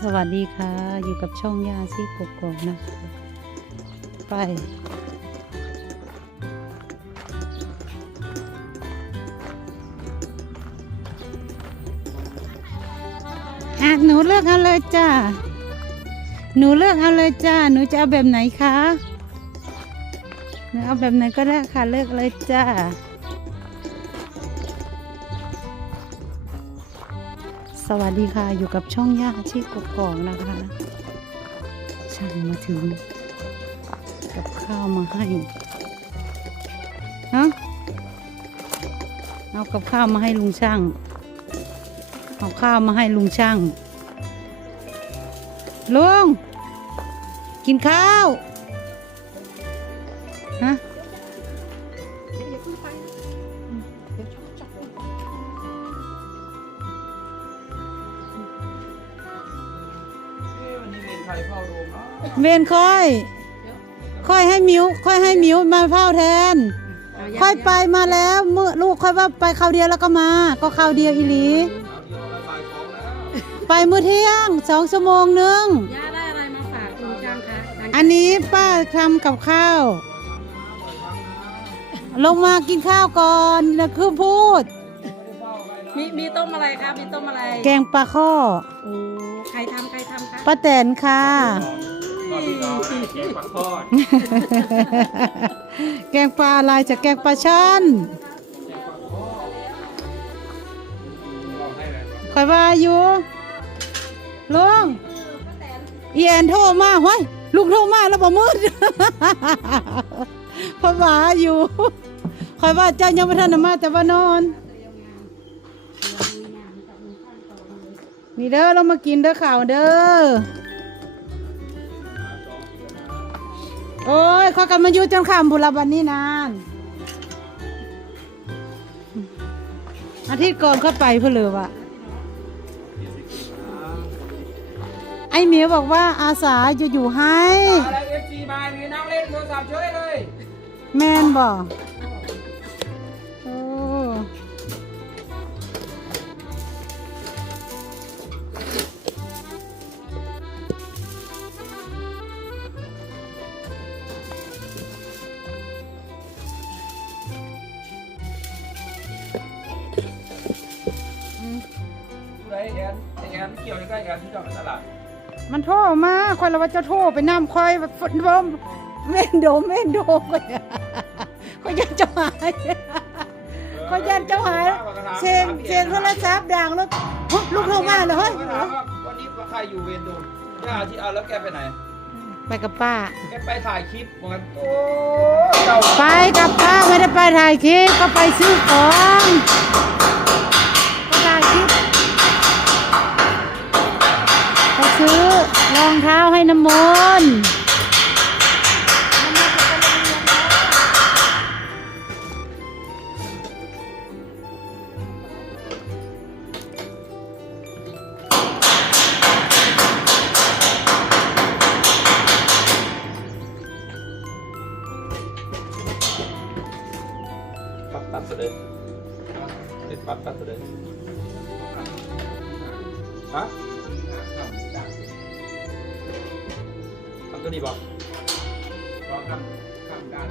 สวัสดีค่ะ อยู่กับช่องยาซีกกอกนะคะ ไป อะ หนูเลือกเอาเลยจ้า หนูเลือกเอาเลยจ้า หนูจะเอาแบบไหนคะ หนูเอาแบบไหนก็ได้ค่ะ เลือกเลยจ้า สวัสดีค่ะอยู่กับช่องย่าชีกบกอกนะคะ ช่างมาถึง กับข้าวมาให้ฮะเอากับข้าวมาให้ลุงช่าง เอาข้าวมาให้ลุงช่างลุงกินข้าวฮะ ใครเฝ้าโรงเนาะเวนค่อย ค่อยให้มิวค่อยให้มิวมาเฝ้าแทน ค่อยไปมาแล้วเมื่อลูกค่อยว่าไปคราวเดียวแล้วก็มา ก็คราวเดียวอีหลีเอาเดียวละลายของแล้วไปมื้อเที่ยงสองชั่วโมงหนึง ย่าได้อะไรมาฝากลุงจังคะอันนี้ป้าทำกับข้าว ลงมากินข้าวก่อนนะคือพูด มีมีต้มอะไรคะมีต้มอะไรแกงปลาข้อ โอ้ รทำใครทำคะป้าแตนค่ะรอพี่น้องนะแกงปักทอดแกงปลาอะไรจะแกงปลาช่อนลองให้เลยคอยว่าอยู่ลุงอีแอนโทรมาห้ยลูกโทรมาแล้วบ่มืด เพราะว่าอยู่คอยว่าเจ้ายังไม่ทันได้มาแต่ว่านอน นี่เด้อเรามากินเด้อข่าวเด้อ โอ้ยขอยกันมาอยู่จนข้ามบุรบันนี้นาน อาทิตย์ก่อนเข้าไปเพื่อเลยว่ะไอ้เหมียวบอกว่าอาสาจะอยู่ให้ อะไรเอฟซีมามีนั่งเล่นโทรศัพท์เฉยเลย แมนบอก นไอแอนเกี่ยวใกล้ๆกันที่เจอดตลาดมันโทรมาคอยเราว่าจะโทรไปนำคอยฝนลมเม่นโดมเม่นโดมเลยคอยยันเจ้าหายคอยยันเจ้าหายเสียงเสียงโทรศัพท์ดังแล้วฮะลูกโทรมาเลยเฮ้ยถามว่าวันนี้ใครอยู่เวรดูย่าที่เอาแล้วแกไปไหน ไปกับป้า แกไปถ่ายคลิปบอกกันโอ้เจ้าไปกับป้าไม่ได้ไปถ่ายคลิปก็ไปซื้อของ ซื้อรองเท้าให้น้ำมนต์ปัดตัดเลยเด็ดปัดตัดเลย ฮะทำตัวนี้บอกลองทำทำการ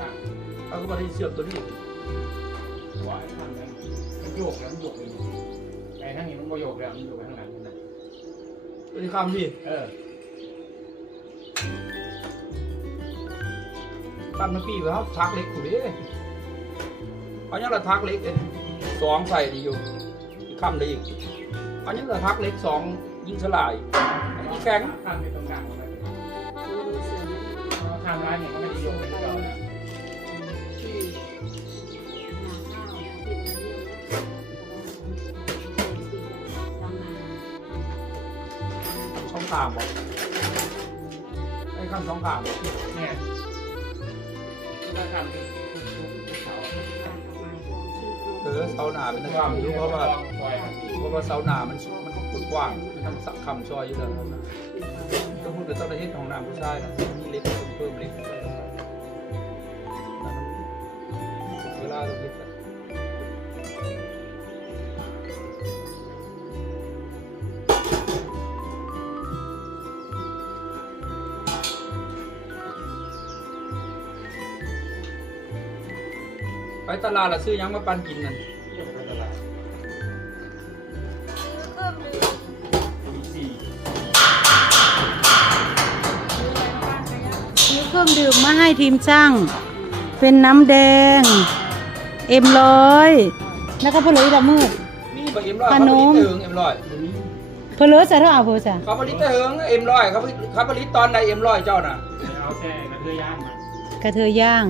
ต่างเอาก็มาที่เชื่อมตัวนี้หัวไอ้ท่านนั้นมันโยกแล้วมันโยกไปอยู่ไอ้ทั้งนี้มันก็โยกแล้วมันโยกไปข้างหลังนั่นนะตัวนี้คำพี่เออตั้งน้ำปีไว้เขาทักเล็กอยู่ดิเอายังเราทักเล็กเองสองใส่ดีอยู่อีกคำได้อีกเอายังเราทักเล็กสองยิงสลายอันนี้แข็งข้ามไปตรงกลางมันข้ามร้านเนี่ยก็ไม่ได้ยกไปที่เราแล้วสองขามบอกไอ้คำสองขามเนี่ยถ้าข้ามเป็นเขา เออเสาหนาเป็นคำอยู่เพราะว่าเพราะว่าเสาหนามันมันกว้างมันทำสักคำซอยอยู่แล้วนะต้องพูดกับเจ้าหน้าที่ของนามผู้ชายนะมีเล็กเพิ่มเล็ก ตลาดละซื้อหยังมาปันกินนั่นเดี๋ยวไปตลาดมีสี่ซื้อเครื่องดื่มมาให้ทีมช่าง เป็นน้ำแดง เอ็มร้อยแล้วก็เพลยละมืด นี่บ่เอ็มร้อยขเขานผลิมตเถิงเอ็มร้อยตัวนี้เพลยใส่เท่าเอาเพลใส่เขาผลิตเถิงเอ็มร้อยเขาผลิตเขาผลิตตอนใดเอ็มร้อยเจ้าน่ะเอาแค่กระเทยย่างมากระเทยย่าง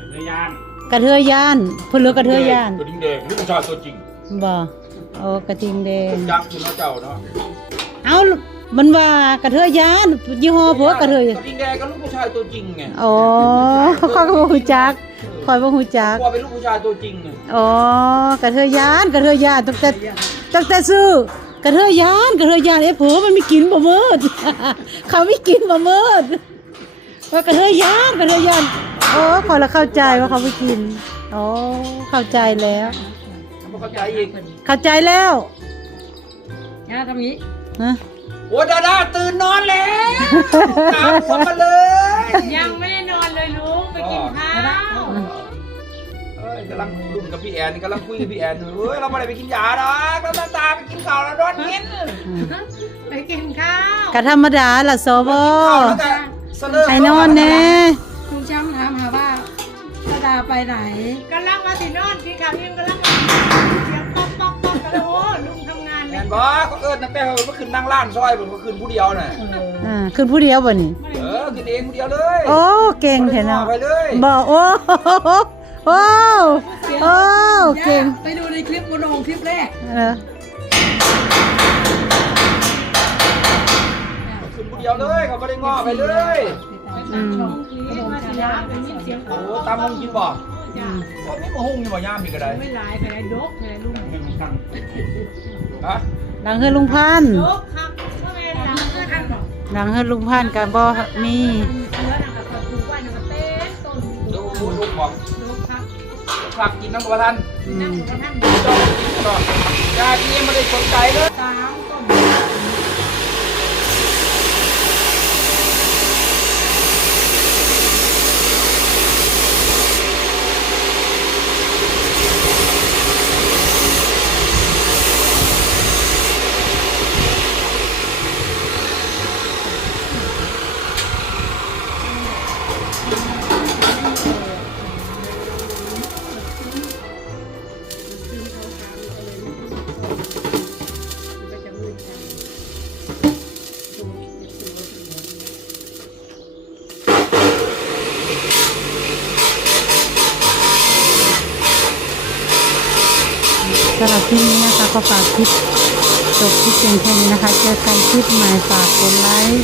กระเทยย่าง กระเทยย่านเพลยกระเทยย่านตัวดิ้งแดงลูกผู้ชายตัวจริงบ่โอ้กระทิงแดงจักคุณเนาะเจ้าเนาะเอามันว่ากระเทยย่านยี่ห้อเพิ่กระเทยตัวดิ้งแดงก็ลูกผู้ชายตัวจริงไงอ๋อข้อยก็บ่ฮู้จักข้อยบ่ฮู้จักกลัวเป็นลูกผู้ชายตัวจริงไงอ๋อกระเทยย่านกระเทยย่านตั้งแต่ตั้งแต่ซื้อกระเทยย่านกระเทยย่านเอ้เผลอมันไม่กินบ่มืดเขาไม่กินบ่มืดว่ากระเทยย่านกระเทยย่าน โอ้ขอยละเข้าใจว่าเขาไม่กินอ๋อเข้าใจแล้วเขาเข้าใจอีกเข้าใจแล้วย่าทำนี้ฮะโอ้ดาดาตื่นนอนแล้วตามผมมาเลยยังไม่ได้นอนเลยลูกไปกินข้าวเอ้ยกำลังรุ่นกับพี่แอนกำลังคุยกับพี่แอนอยู่เฮ้ยเราไม่ได้ไปกินยาดอกเราตาตาไปกินข้าวแล้วโดนกินไปกินข้าวกะธรรมดาล่ะสบข้าวแล้วก็เสลอให้นอนแน่ ลุงช้างถามหาว่าตาดาไปไหน กำลังมาสินอนที่ขับยิงกำลังมาเสียงป๊อกป๊อกป๊อกกันเลยโอ้ลุงทำงานแอเนี่ยนบอกเขาเอิญนะแม่เขาเมื่อคืนนั่งร้านซอยผมก็คืนผู้เดียวน่ะอ่าขึ้นผู้เดียวบ่นี่ เออคืนเองผู้เดียวเลยโอ้ เก่งแท้เนาะไปเลยบอกโอ้โอ้โอ้เก่งไปดูในคลิปโมโนคลิปแรกเออคืนผู้เดียวเลยเขาไม่ได้ง้อไปเลยอืมคลิปมาสิ ยาเป็นยินเสียงโอ้ตามมงกินบ่จ้าก็มีมะฮุ่งอยู่บ่ย่ามมีกระไดไม่หลายแต่ดกแต่ลุงให้มันตั้งฮะหลังเฮือลุงพันธุ์ดกครับว่าไงหลังเพื่อนกันบอกหลังเฮือลุงพันธุ์กับบ่มีเชื้อนะคะกับปลูกไว้นะคะเต้นต้นดูลูกบอกดกครับขับกินน้ำประทันนั่งอยู่กับท่านเจ้ากินตลอดยาดีไม่ได้สนใจเลยสามต้น สำหรับคลิปนี้นะคะก็ฝากคลิปจบคลิปเพียงแค่นี้นะคะ เจอกันคลิปใหม่ฝากกดไลค์